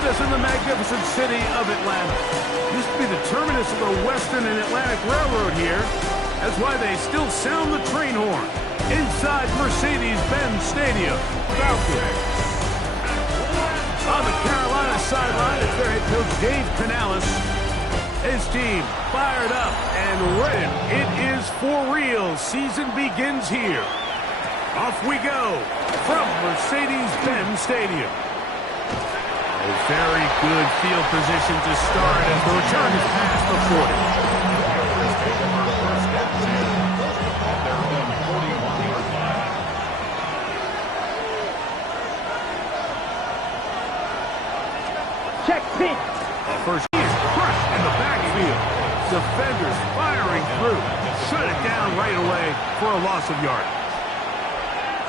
joins us in the magnificent city of Atlanta. Used to be the terminus of the Western and Atlantic Railroad here. That's why they still sound the train horn inside Mercedes-Benz Stadium. Falcons. On the Carolina sideline, it's their head coach Dave Canales. His team fired up and ready. It is for real. Season begins here. Off we go from Mercedes-Benz Stadium. A very good field position to start as the return is past the 40. Check pitch. First is crushed in the backfield. Defenders firing through. Shut it down right away for a loss of yardage.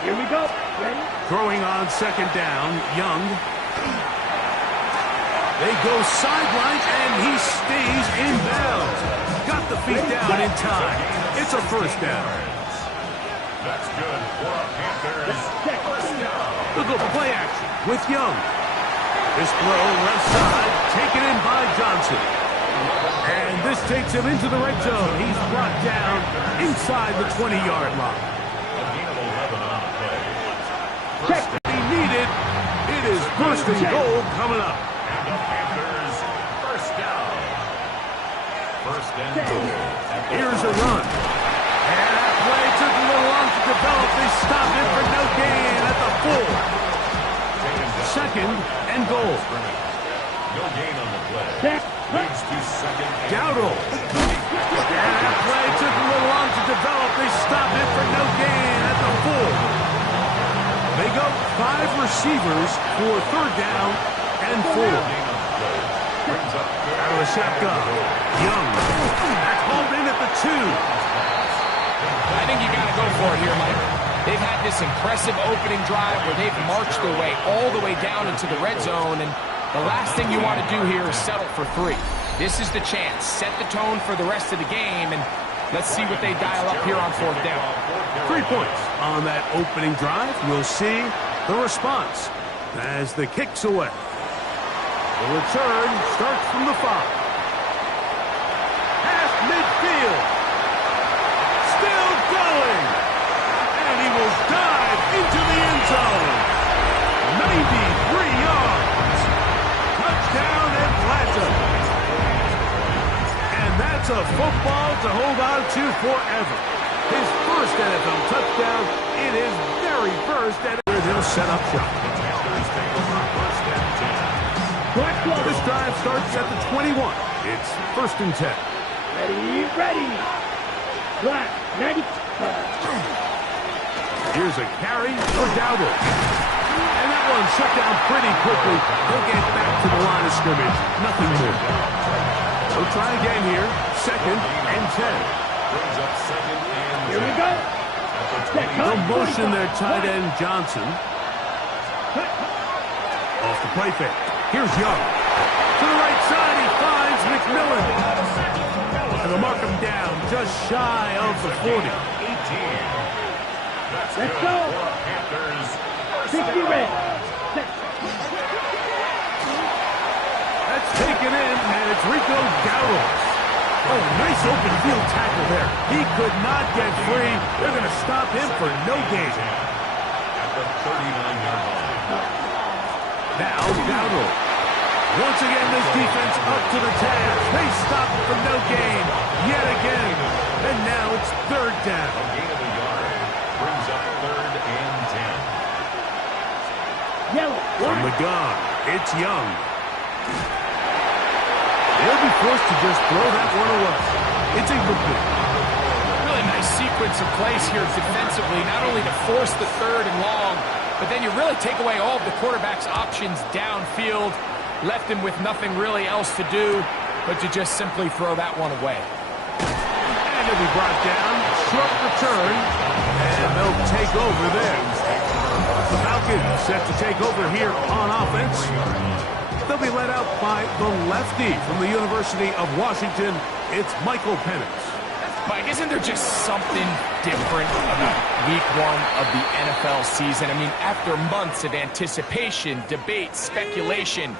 Here we go. Ready? Throwing on second down, Young. They go sidelines, and he stays in bounds. Got the feet down in time. It's a first down. That's good for a Panthers first down. Look at play action with Young. This throw left side, taken in by Johnson. And this takes him into the red zone. He's brought down inside the 20-yard line. A gain of 11 on the play. Check. He needed. It is first and goal coming up. And the Panthers first down. First and goal. Here's a run. And that play took a little long to develop. They stopped it for no gain at the 4. Second and goal. No gain on the play. Leads to second and Dowdle. And that play took a little long to develop. They stopped it for no gain at the 4. They go 5 receivers for third down and 4. Out of the shotgun. Young. That's hauled in at the 2. I think you got to go for it here, Mike. They've had this impressive opening drive where they've marched their way all the way down into the red zone, and the last thing you want to do here is settle for 3. This is the chance. Set the tone for the rest of the game, and let's see what they dial up here on fourth down. 3 points on that opening drive. We'll see the response as the kick's away. The return starts from the 5. Past midfield. Still going. And he will dive into the end zone. 93 yards. Touchdown Atlanta. And that's a football to hold on to forever. His first NFL touchdown in his very first NFL. He'll set up shop. This drive starts at the 21. It's first and 10. Ready, ready. Black, 90. Here's a carry for Dowdle. And that one shut down pretty quickly. He'll get back to the line of scrimmage. Nothing more. We'll try again here. Second and 10. Here we go. They'll motion their tight end, Johnson. Off the play fake. Here's Young. To the right side, he finds McMillan. And they'll mark him down just shy of the 40. 18. Let's go. 60 red. That's taken in, and it's Rico Dowdle. Oh, nice open field tackle there. He could not get free. They're going to stop him for no gain. At the 39-yard line. Now Dowdle. Once again, this defense up to the task. They stop it for no gain yet again. And now it's third down. A gain of a yard brings up third and 10. Yellow. From the gun, it's Young. They'll be forced to just throw that one away. It's incomplete. Really nice sequence of plays here defensively, not only to force the third and long, but then you really take away all of the quarterback's options downfield, left him with nothing really else to do but to just simply throw that one away. And he'll be brought down. Short return. And they'll take over there. The Falcons set to take over here on offense. They'll be led out by the lefty from the University of Washington. It's Michael Penix. Mike, isn't there just something different about week 1 of the NFL season? I mean, after months of anticipation, debate, speculation,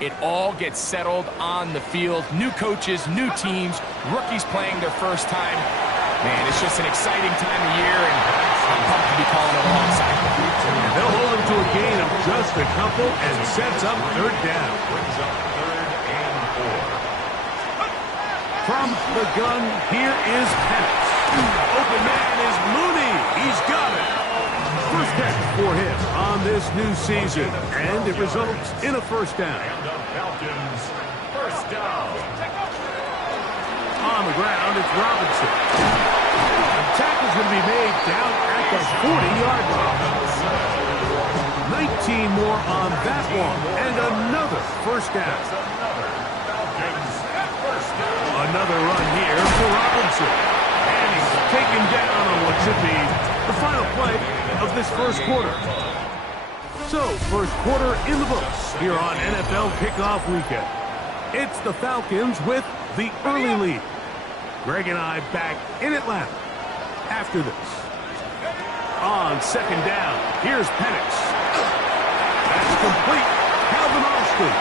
it all gets settled on the field. New coaches, new teams, rookies playing their first time. Man, it's just an exciting time of year, and I'm pumped to be calling it alongside them. And they'll hold them to a gain of just a couple and sets up third down. Brings up 3rd and 4. From the gun, here is Penix. Open man is Mooney. He's got it. First catch for him on this new season, and it results in a first down. And the Falcons, first down. On the ground, it's Robinson. The tackle's going to be made down at the 40-yard line. 19 more on that one, and another first down. Another run here for Robinson. And he's taken down on what should be the final play of this first quarter. So, first quarter in the books here on NFL Kickoff Weekend. It's the Falcons with the early lead. Greg and I back in Atlanta after this. On second down, here's Penix. That's complete. Calvin Austin.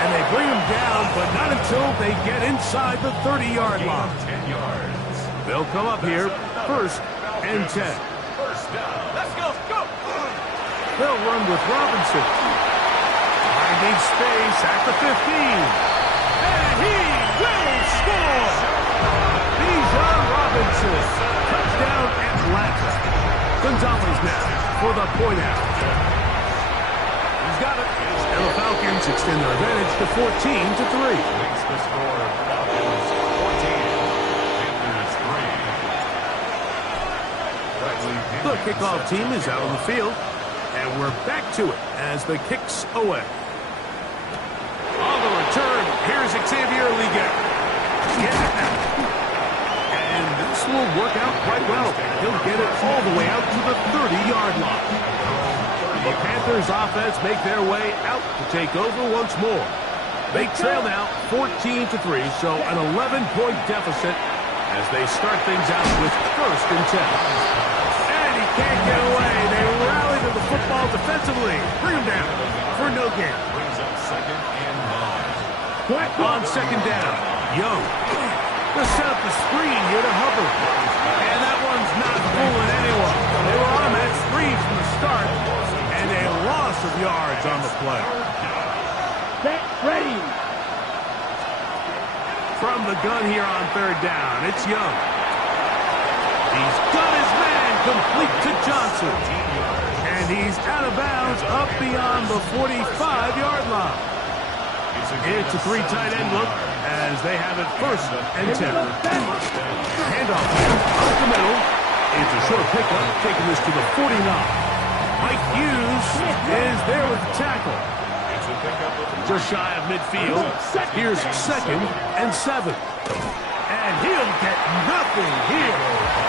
And they bring him down, but not until they get inside the 30-yard line. 10 yards. They'll come up here, first and 10. First down. Let's go, go! They'll run with Robinson. Finding space at the 15. And he will score! Bijan Robinson. Touchdown Atlanta. Gonzalez now for the point out. He's got it. And the Falcons extend their advantage to 14-3. Makes the score. Falcons 14. Panthers 3. The kickoff team is out on the field. And we're back to it as the kick's away. On the return, here's Xavier Leggett. And this will work out quite well. He'll get it all the way out to the 30-yard line. The Panthers offense make their way out to take over once more. They trail now 14-3, so an 11-point deficit as they start things out with first and 10. And he can't get away. They rally to the football defensively. Bring him down for no gain. Brings up 2nd and 9. On second down, Young. They'll set up the screen here to Hubbard. And that one's not fooling anyone. They were on that screen from the start, and a loss of yards on the play. Set, ready. From the gun here on third down, it's Young. He's got his man complete to Johnson. And he's out of bounds up beyond the 45-yard line. It's a 3 tight end look as they have it first and 10. Handoff here up the middle. It's a short pickup, taking this to the 49. Mike Hughes is there with the tackle. Just shy of midfield. Here's 2nd and 7. And he'll get nothing here.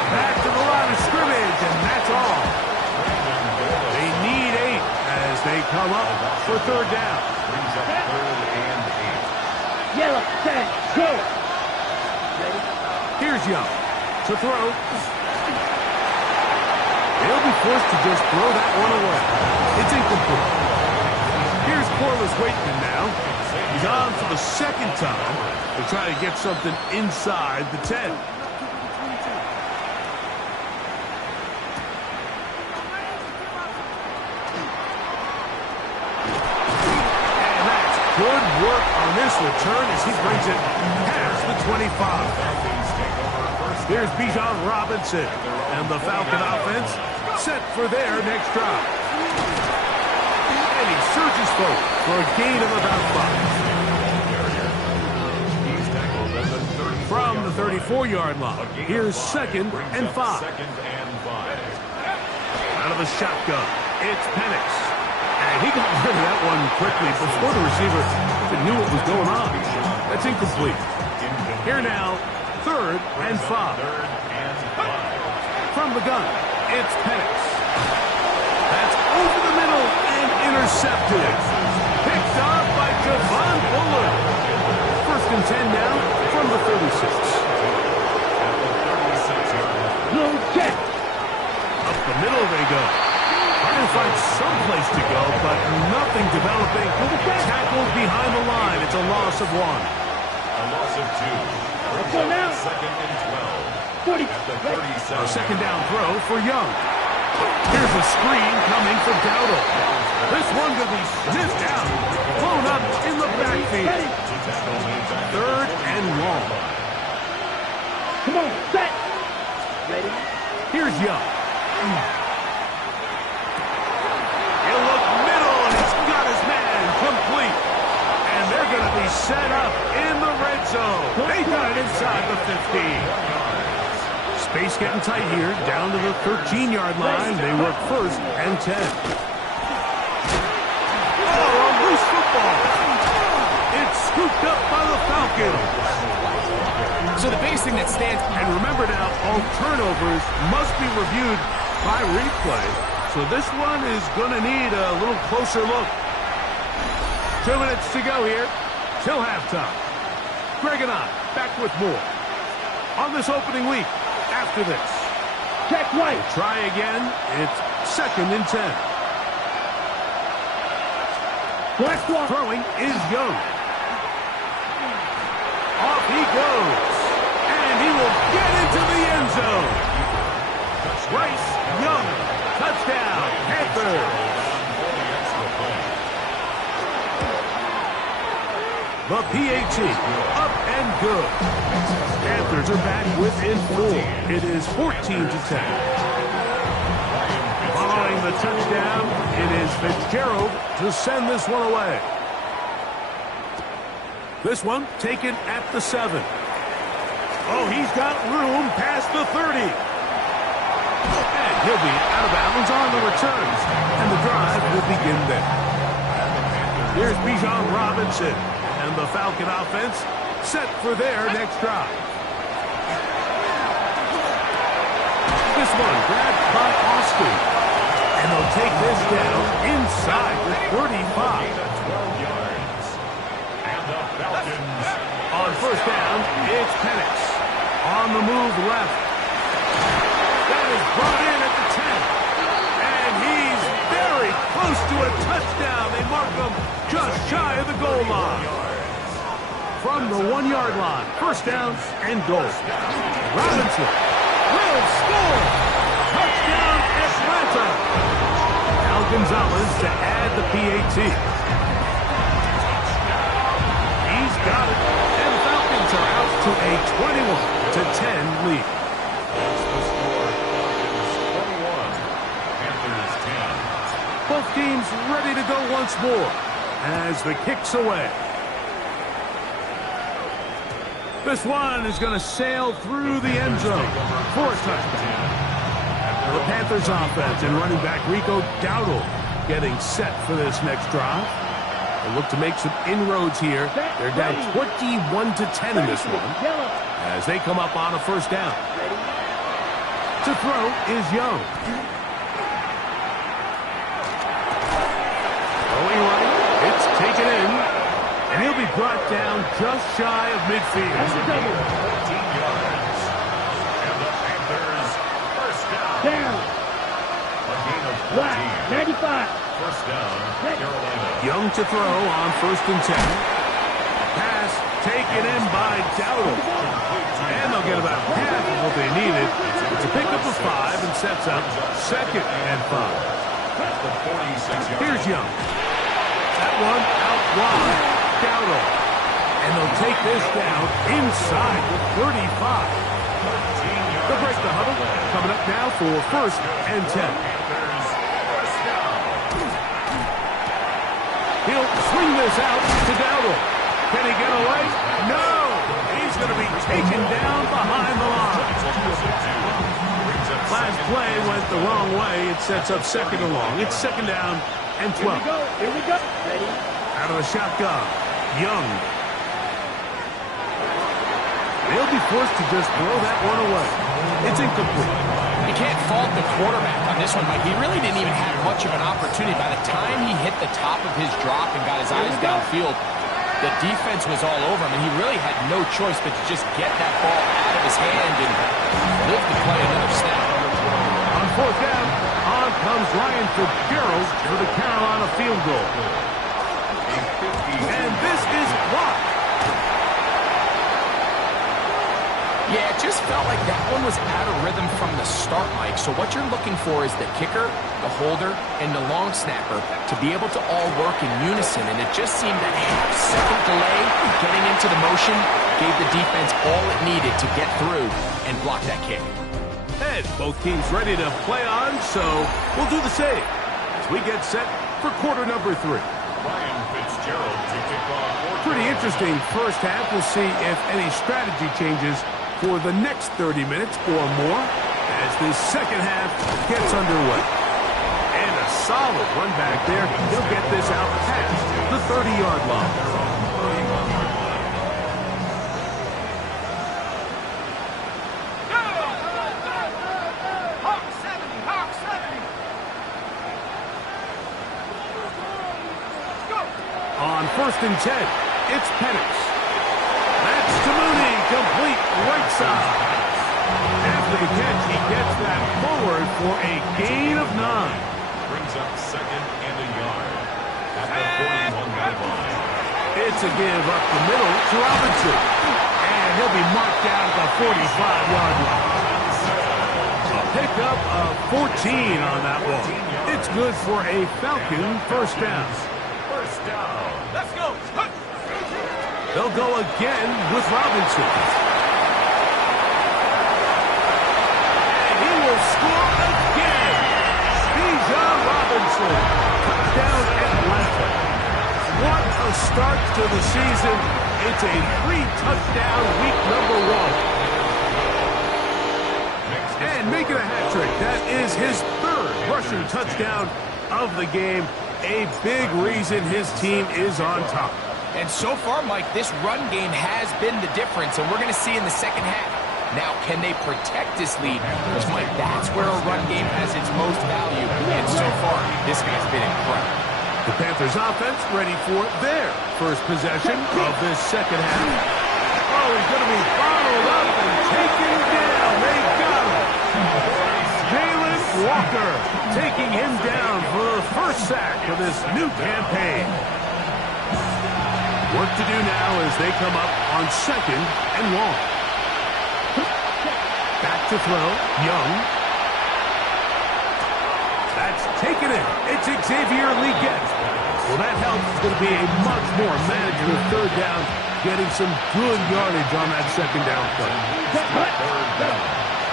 Back to the line of scrimmage, and that's all. They need 8 as they come up for third down. Brings up 3rd and 8. Yellow, set, go. Here's Young to throw. They'll be forced to just throw that one away. It's incomplete. Here's Corliss Waitman now. He's on for the second time to try to get something inside the 10. And that's good work on this return as he brings it past the 25. Here's Bijan Robinson, and the Falcon offense set for their next drive. And he surges forward for a gain of about 5. From the 34-yard line, here's 2nd and 5. Out of the shotgun, it's Penix. And he got rid of that one quickly before the receiver even knew what was going on. That's incomplete. Here now, 3rd and 5. From the gun, it's Penix. That's over the middle and intercepted. Picked off by Javon Bullard. 1st and 10 now from the 36. No check. Up the middle they go. Trying to find some place to go, but nothing developing Tackled behind the line. It's a loss of 1. A loss of 2. Let's go now. Second and 12. 40. At the 37. A second down throw for Young. Here's a screen coming from Dowdle. This one could be sniffed out. Blown up in the backfield. Third and long. Come on, set. Ready? Here's Young. He'll look middle, and he's got his man complete. And they're going to be set up in the red zone. They got it inside the 15. Space getting tight here, down to the 13-yard line. They work first and 10. Oh, a loose football. It's scooped up by the Falcons. So the base thing that stands... And remember now, all turnovers must be reviewed by replay. So this one is going to need a little closer look. 2 minutes to go here till halftime. Greg and I back with more on this opening week after this. Check right. Try again. It's second and 10. Black one. Throwing is Young. Off he goes. And he will get into the end zone. Bryce Young. Touchdown. Panthers. The PAT, up and good. Panthers are back within 4. It is 14-10. Following the touchdown, it is Fitzgerald to send this one away. This one taken at the 7. Oh, he's got room past the 30. And he'll be out of bounds on the returns. And the drive will begin there. Here's Bijan Robinson. And the Falcon offense set for their next drive. This one grabbed by Austin. And they'll take this down inside the 35. 12 yards. And the Falcons. On first down, it's Penix. On the move left. That is brought in at the 10. And he's very close to a touchdown. They mark him just shy of the goal line. From the 1-yard line, first down and goal. Robinson will score. Touchdown, Atlanta. Al Gonzalez to add the PAT. He's got it. And the Falcons are out to a 21-10 lead. The score is 21. Panthers 10. Both teams ready to go once more as the kick's away. This one is going to sail through the end zone for a touchdown. The Panthers offense and running back Rico Dowdle getting set for this next drive. They look to make some inroads here. They're down 21-10 in this one as they come up on a first down. To throw is Young. Throwing right, it's taken in. And he'll be brought down just shy of midfield. 14 yards. And the Panthers first down. Down. A gain of 14. 95. First down, Carolina. Young to throw on first and 10. Pass taken in by Dowdle. And they'll get about half of what they needed. It's a pickup of 5 and sets up second and 5. That's the 46 yards. Here's Young. That one out wide. Dowdle. And they'll take this down inside the 35. They'll break the huddle. Coming up now for first and 10. He'll swing this out to Dowdle. Can he get away? No! He's going to be taken down behind the line. Last play went the wrong way. It sets up second and long. It's second down and 12. Here we go. Ready? Out of the shotgun. Young. They'll be forced to just throw that one away. It's incomplete. You can't fault the quarterback on this one, Mike. He really didn't even have much of an opportunity. By the time he hit the top of his drop and got his eyes downfield, the defense was all over him, and he really had no choice but to just get that ball out of his hand and live to play another snap. On fourth down, on comes Ryan Fitzgerald for the Carolina field goal. A just felt like that one was out of rhythm from the start, Mike. So what you're looking for is the kicker, the holder, and the long snapper to be able to all work in unison. And it just seemed that half-second delay getting into the motion gave the defense all it needed to get through and block that kick. And both teams ready to play on, so we'll do the same as we get set for quarter number 3. Ryan Fitzgerald to kick off. Pretty interesting first half. We'll see if any strategy changes for the next 30 minutes or more as this second half gets underway. And a solid run back there. He'll get this out past the 30-yard line. On 1st and 10, it's Penix. That's to Mooney, complete right side. After the catch, he gets that forward for a gain of 9. Brings up 2nd and a yard at the 41-yard line. It's a give up the middle to Robinson. And he'll be marked down at the 45-yard line. A pickup of 14 on that one. It's good for a Falcon first down. First down. Let's go. They'll go again with Robinson. And he will score again. Bijan Robinson. Touchdown Atlanta. What a start to the season. It's a 3-touchdown week number 1. And making a hat trick. That is his 3rd rushing touchdown of the game. A big reason his team is on top. And so far, Mike, this run game has been the difference, and we're going to see in the second half. Now, can they protect this lead? Because, Mike, that's where a run game has its most value. And so far, this guy's been incredible. The Panthers offense ready for their first possession of this second half. Oh, he's going to be bottled up and taken down. They got him. Jalen Walker taking him down for the first sack of this new campaign. Work to do now as they come up on 2nd and long. Back to throw, Young. That's taken it. It's Xavier Legette. Well, that helps. It's going to be a much more manageable 3rd down, getting some good yardage on that 2nd down play.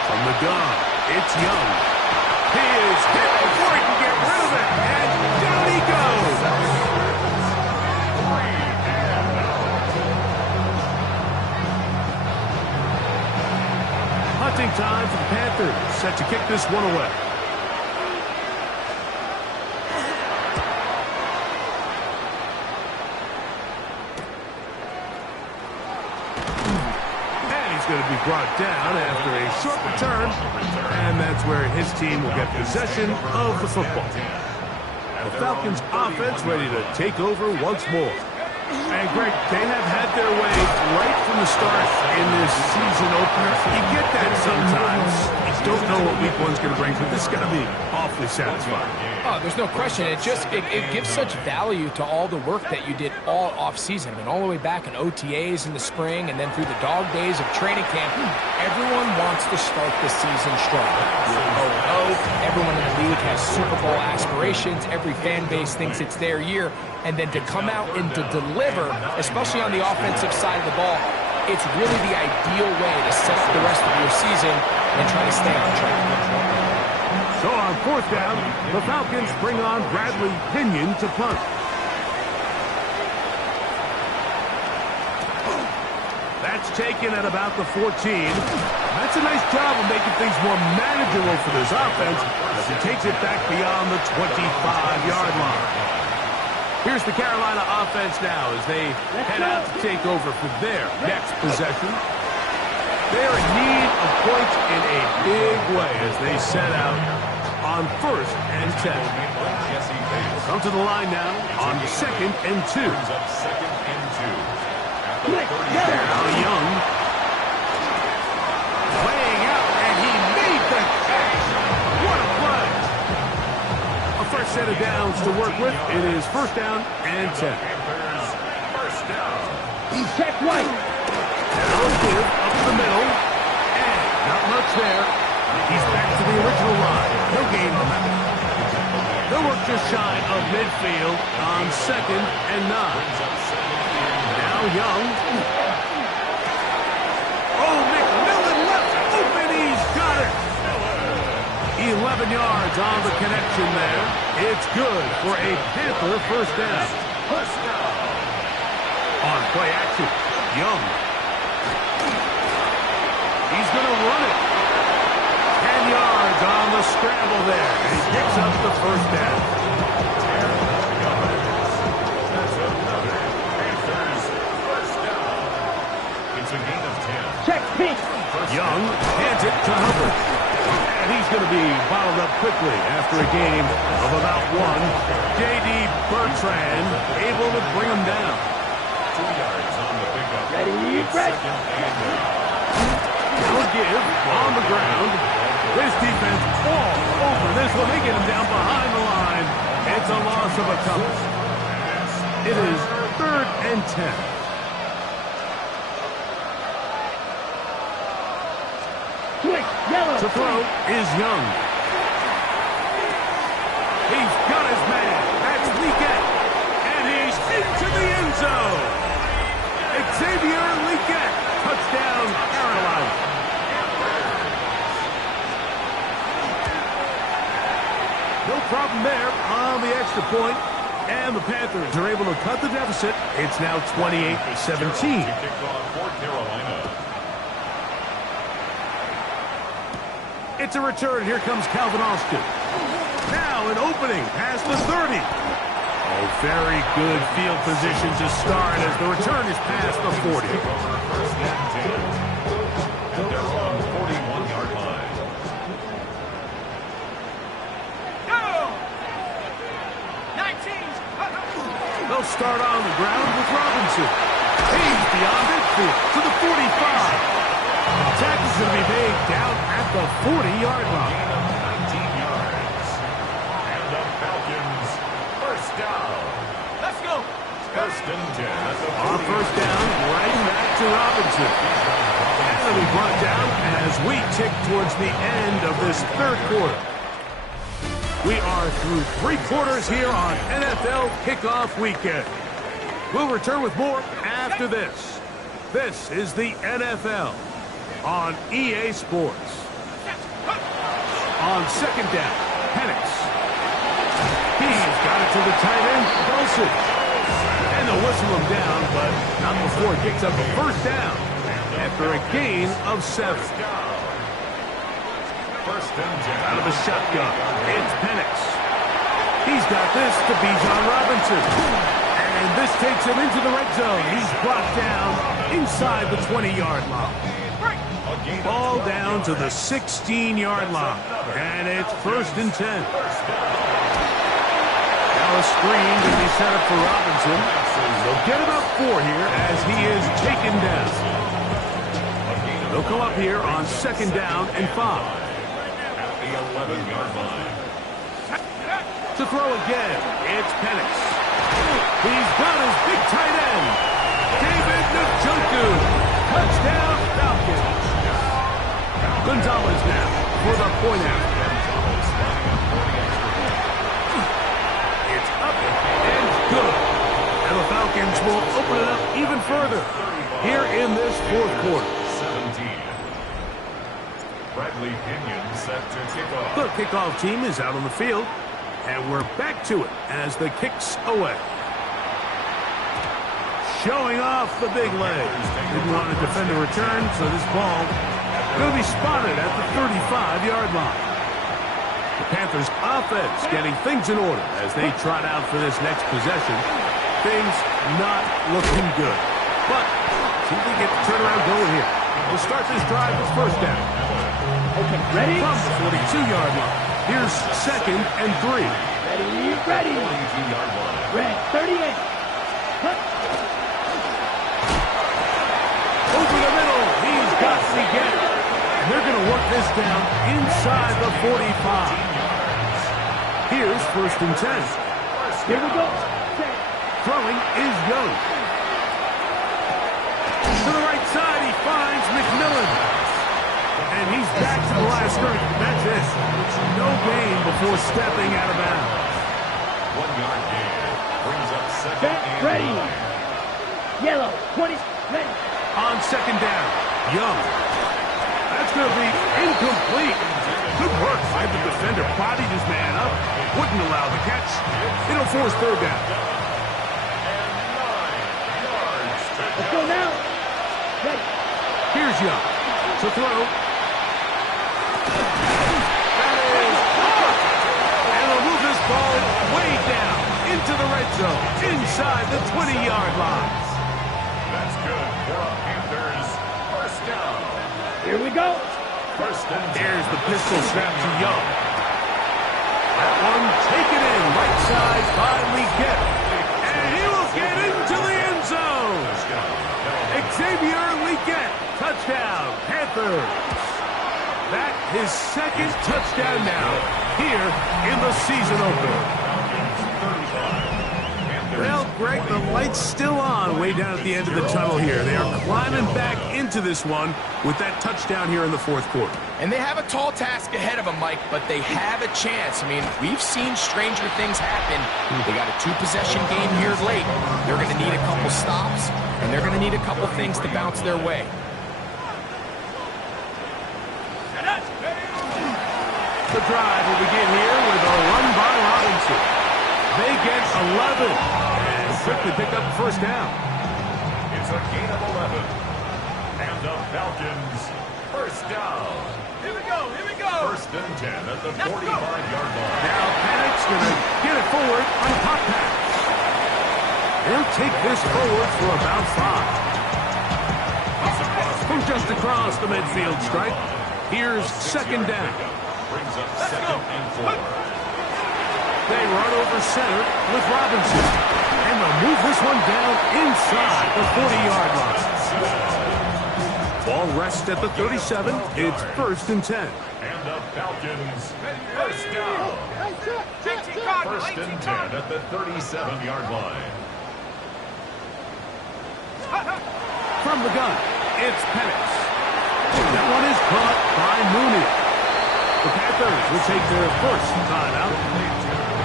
From the gun, it's Young. He is hit before he can get rid of it, and down he goes. Hunting time for the Panthers, set to kick this one away. Going to be brought down after a short return, and that's where his team will get possession of the football. The Falcons offense ready to take over once more. And Greg, they have had their way right from the start in this season opener. You get that sometimes. You don't know what week 1's going to bring, but this is going to be awfully satisfying. Oh, there's no question. It gives such value to all the work that you did all off-season. And all the way back in OTAs in the spring and then through the dog days of training camp, everyone wants to start the season strong. You're 0-0. Everyone in the league has Super Bowl aspirations. Every fan base thinks it's their year. And then to come out and to deliver, especially on the offensive side of the ball, it's really the ideal way to set up the rest of your season and try to stay on track. So on 4th down, the Falcons bring on Bradley Pinion to punt. That's taken at about the 14. That's a nice job of making things more manageable for this offense as he takes it back beyond the 25-yard line. Here's the Carolina offense now as they head out to take over for their next possession. They're in need of points in a big way as they set out on 1st and 10. Come to the line now on 2nd and 2. Now Young laying out, and he made the catch. What a play. A first set of downs to work with. It is 1st down and 10. Check right. Now give up the middle, and catch there. He's back to the original line. No gain momentum. They'll work just shy of midfield on 2nd and 9. Now Young. Oh, McMillan left open. He's got it. 11 yards on the connection there. It's good for a Panther first down. On play action, Young. He's going to run it. 10 yards on the scramble there. And he picks up the first down. That's another Panthers first down. It's a gain of 10. Check pitch. Young hands it to Hubbard. And he's going to be bottled up quickly after a game of about 1. J.D. Bertrand able to bring him down. 2 yards on the pickup. Ready, It's Brett. 2nd and 9. No give on the ground. This defense all over this one. They get him down behind the line. It's a loss of a couple. It is 3rd and 10. Switch. Yellow. To throw is Young. He's got his man. That's Leakett. And he's into the end zone. Xavier Leakett. Touchdown, Carolina. No problem there on the extra point. And the Panthers are able to cut the deficit. It's now 28-17. Kick off for Carolina. It's a return. Here comes Calvin Austin. Now an opening past the 30. Oh, very good field position to start as the return is past the 40. First and 10. And they're on the 41-yard line. They'll start on the ground with Robinson. He's beyond midfield to the 45. The tackle's going to be made down at the 40-yard line. Gain of 19 yards. And the Falcons first down. Let's go. First and 10 at the 40. On first down, right back to Robinson. And it'll be brought down as we tick towards the end of this 3rd quarter. We are through 3 quarters here on NFL Kickoff Weekend. We'll return with more after this. This is the NFL on EA Sports. On 2nd down, Penix. He's got it to the tight end, Wilson. And they'll whistle him down, but not before he picks up a first down after a gain of 7. First and 10. Out of the shotgun, it's Penix. He's got this to Bijan Robinson. And this takes him into the red zone. He's brought down inside the 20-yard line. Ball down to the 16-yard line. And it's 1st and 10. Now a screen going to be set up for Robinson. They'll get about 4 here as he is taken down. They'll come up here on 2nd down and 5. The 11-yard line. To throw again, it's Penix. He's got his big tight end, David Njoku. Touchdown, Falcons. Gonzalez now for the point after. It's up and good. And the Falcons will open it up even further here in this 4th quarter. 17. Bradley Pinion set to kick off. The kickoff team is out on the field, and we're back to it as the kick's away. Showing off the big legs. Didn't want to defend the return, so this ball going to be spotted at the 35-yard line. The Panthers' offense getting things in order as they trot out for this next possession. Things not looking good, but see if they get the turnaround going here. We'll start this drive with first down. Okay, ready? From the 42-yard line. Here's 2nd and 3. Ready, ready. 42-yard line. Red, 38. Cut. Over the middle. He's got to get it. And they're going to work this down inside the 45. Here's 1st and 10. Here we go. Set. Throwing is Young. To the right side, he finds McMillan. And he's goes back to the last scrimmage. That's it. No gain before stepping out of bounds. 1 yard gain. Brings up second and Ready. 9. Yellow. 20. Ready. On second down, Young. That's going to be incomplete. Good work by the defender. Bodied his man up. Wouldn't allow the catch. It'll force third down. Let's go now. Ready. Here's Young to throw. That is caught. And they'll move this ball way down into the red zone, inside the 20-yard line. That's good for a Panthers first down. Here we go. First and 10. There's the pistol snap to Young. That one taken in right side by Leggett. And he will get into the end zone. Xavier Leggett, touchdown, Panthers. That his second touchdown now here in the season opener. Well, Greg, the light's still on way down at the end of the tunnel here. They are climbing back into this one with that touchdown here in the fourth quarter. And they have a tall task ahead of them, Mike, but they have a chance. I mean, we've seen stranger things happen. They got a 2-possession game here late. They're going to need a couple stops, and they're going to need a couple things to bounce their way. The drive will begin here with a run by Robinson. They get 11 and quickly pick up the first down. It's a gain of 11. And the Falcons first down. Here we go, here we go. First and 10 at the 45-yard line. Now Panic's going to get it forward on a pop pass. They'll take this forward for about 5. From just across the midfield stripe, here's second down. Brings up second and 4. They run over center with Robinson. And they'll move this one down inside the 40-yard line. Ball rests at the 37. It's first and 10. And the Falcons first down. First and 10 at the 37-yard line. From the gun, it's Penix. That one is caught by Mooney. The Panthers will take their first timeout.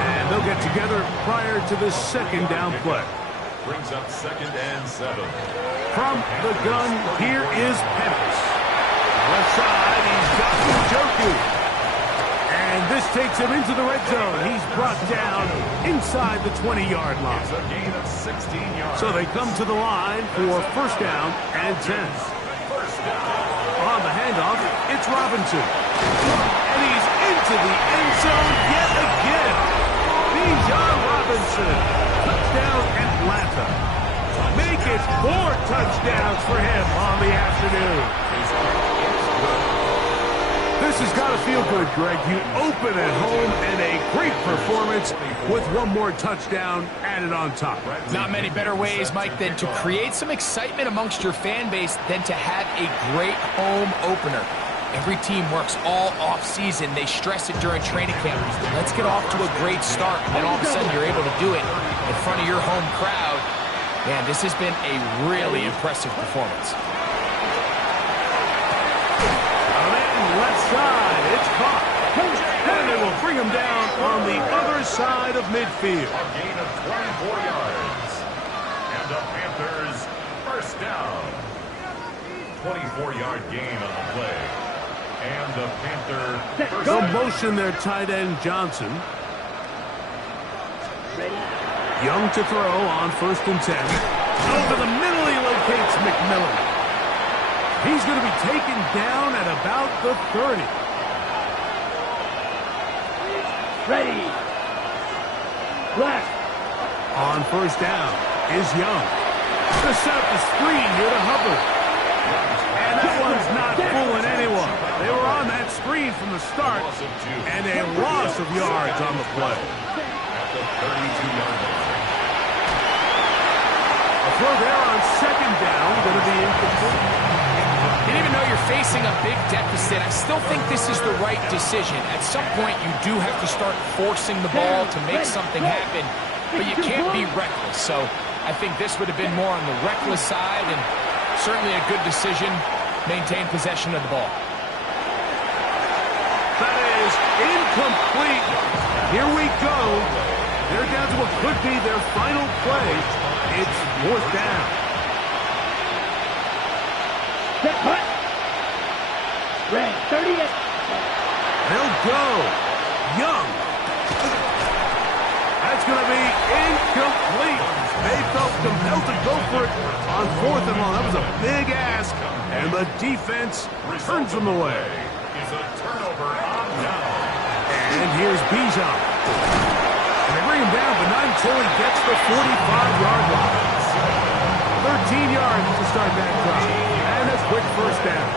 And they'll get together prior to the second down play. Brings up second and 7. From the gun, here is Penix. Left side, he's got Njoku. And this takes him into the red zone. He's brought down inside the 20-yard line. It's a gain of 16 yards. So they come to the line for first down and 10. First down. On the handoff, it's Robinson. And he's into the end zone yet again. Bijan Robinson. Touchdown Atlanta. Make it 4 touchdowns for him on the afternoon. This has got to feel good, Greg. You open at home and a great performance with one more touchdown added on top. Not many better ways, Mike, than to create some excitement amongst your fan base than to have a great home opener. Every team works all off-season. They stress it during training camp. Let's get off to a great start, and then all of a sudden you're able to do it in front of your home crowd. Man, this has been a really impressive performance. Left side, it's caught. And they will bring him down on the other side of midfield. A gain of 24 yards. And the Panthers first down. 24-yard gain on the play. And the Panther first They'll down. motion their tight end Johnson. Young to throw on first and 10. Over the middle, he locates McMillan. He's going to be taken down at about the 30. Ready. Left. On first down is Young. To set up the screen here to Hubbard. And that one's not fooling anyone. They were on that screen from the start. And a loss of yards on the play. At the 32-yard line. A throw there on second down. Going to be incomplete. And even though you're facing a big deficit, I still think this is the right decision. At some point, you do have to start forcing the ball to make something happen, but you can't be reckless. So I think this would have been more on the reckless side, and certainly a good decision, maintain possession of the ball. is incomplete. Here we go. They're down to what could be their final play. It's 4th down. Set, hut. Red, 30 to... They'll go. Young. That's going to be incomplete. They felt compelled to go for it on 4th and long. That was a big ask, and the defense turns them away. Is a turnover on down. And here's Bijan. And they bring him down, but not until he gets the 45-yard line. 13 yards to start that drive. And a quick 1st down.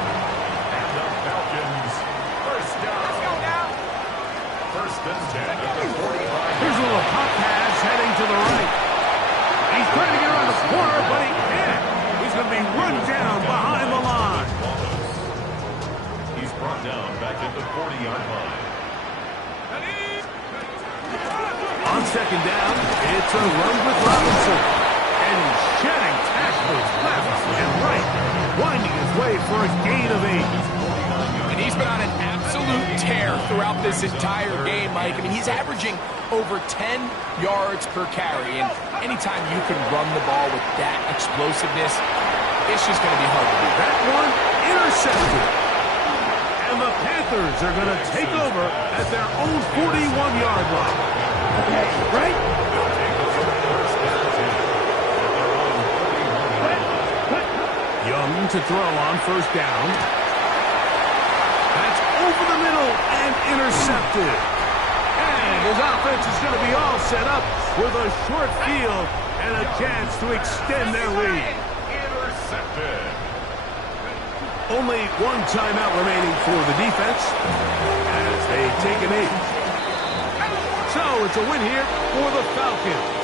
And the Falcons, 1st down. Let's go now. 1st and 10 at the 45. Here's a little pop pass heading to the right. He's trying to get around the corner, but he can't. He's going to be run down behind the line. He's brought down back at the 40-yard line. On 2nd down, it's a run with Robinson. And he's shedding tackles left and right, winding his way for a gain of 8. And he's been on an absolute tear throughout this entire game, Mike. I mean, he's averaging over 10 yards per carry. And anytime you can run the ball with that explosiveness, it's just going to be hard to do. That one intercepted. And the Panthers are going to take over at their own 41-yard line. Okay, right? Young to throw on 1st down. That's over the middle and intercepted. And his offense is going to be all set up with a short field and a chance to extend their lead. Intercepted. Only one timeout remaining for the defense as they take a knee. So it's a win here for the Falcons.